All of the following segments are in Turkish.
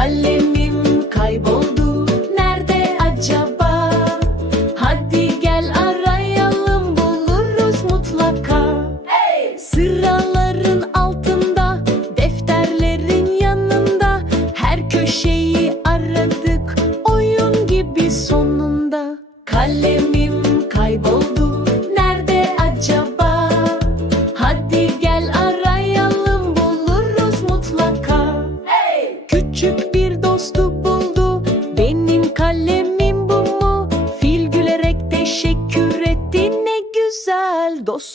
Kalemim kayboldu nerede acaba? Hadi gel arayalım buluruz mutlaka. Hey!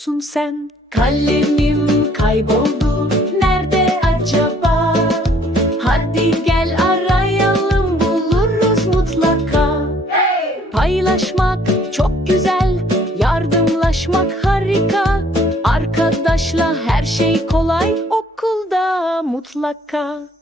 Dostsun sen. Kalemim kayboldu. Nerede acaba? Hadi gel arayalım buluruz mutlaka. Paylaşmak çok güzel Yardımlaşmak harika. Arkadaşla her şey kolay Okulda mutlaka